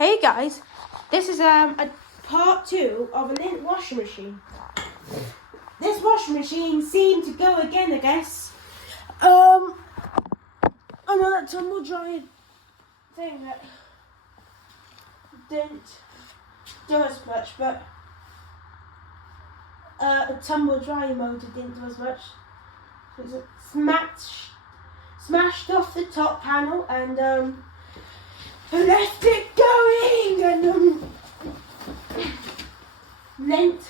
Hey guys, this is a part 2 of a Lindt washing machine. This washing machine seemed to go again, I guess. I know that tumble dryer thing that didn't do as much, but a tumble dryer motor didn't do as much. So it smashed off the top panel and left it going, and Lindt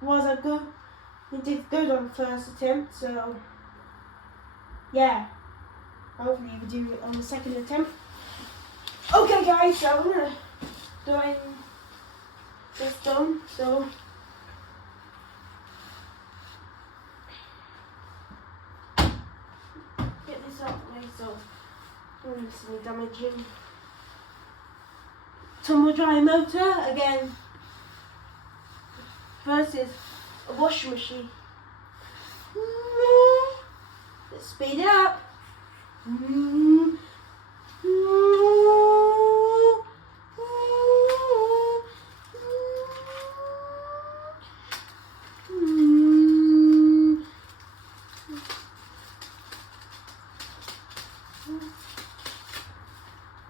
was a good. It did good on first attempt, so yeah. Hopefully we do it on the second attempt. Okay, guys, so I'm gonna do this done. So get this out of the way. So. This is damaging tumble dryer motor again versus a washing machine. Let's speed it up.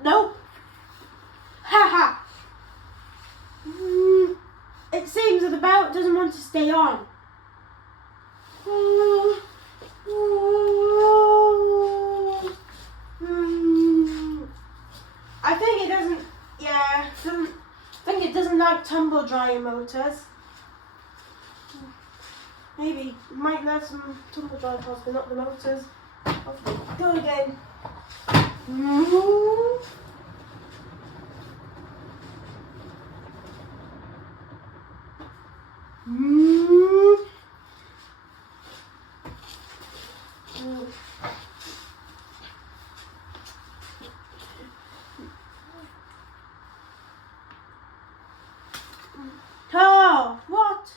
Nope. Haha. It seems that the belt doesn't want to stay on. I think it doesn't. Yeah, I think it doesn't like tumble dryer motors. Maybe it might like some tumble dryer parts, but not the motors. Okay, go again. Oh, what?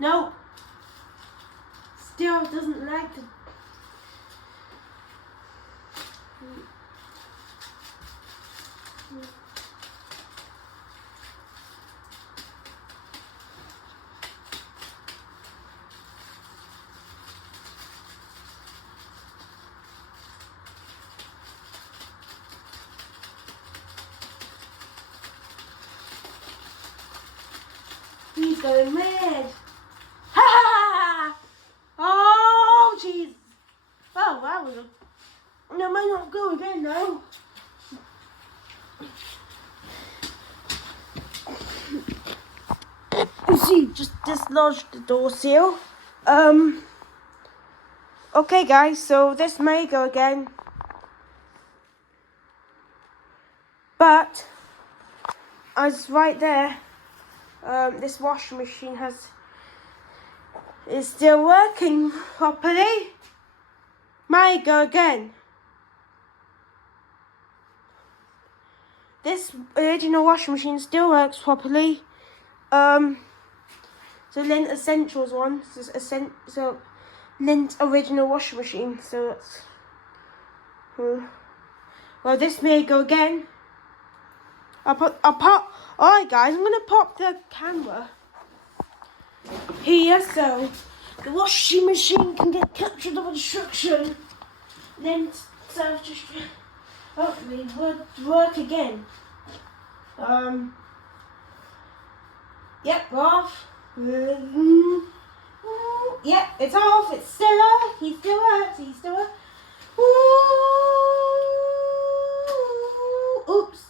No. Still doesn't like to. He's going mad. Ha ha ha! Oh jeez! Oh, that was a. No, might not go again though. You see, just dislodged the door seal. Okay, guys, so this may go again, but as right there, this washing machine is still working properly. Might go again. This original washing machine still works properly. So Lindt Essentials one. So Lindt original washing machine. So that's. Well, this may go again. I'll pop. Alright, guys, I'm gonna pop the camera here so the washing machine can get captured of instruction. Then so just hopefully work again. Yep, off. Yep, it's off. It's still off. He still works. He still works. Oops.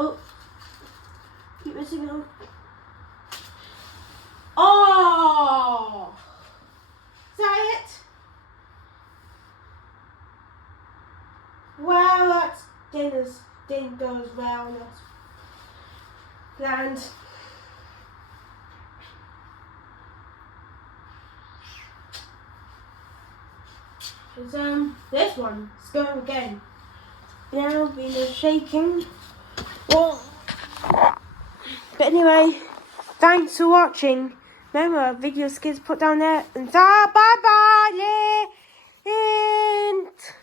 Oh, keep missing out. Oh, is that it? Wow, that's didn't go as well. land. This one is going again. Now being shaking. Whoa. But anyway, thanks for watching. Remember, video skills put down there. And bye bye, Lindt.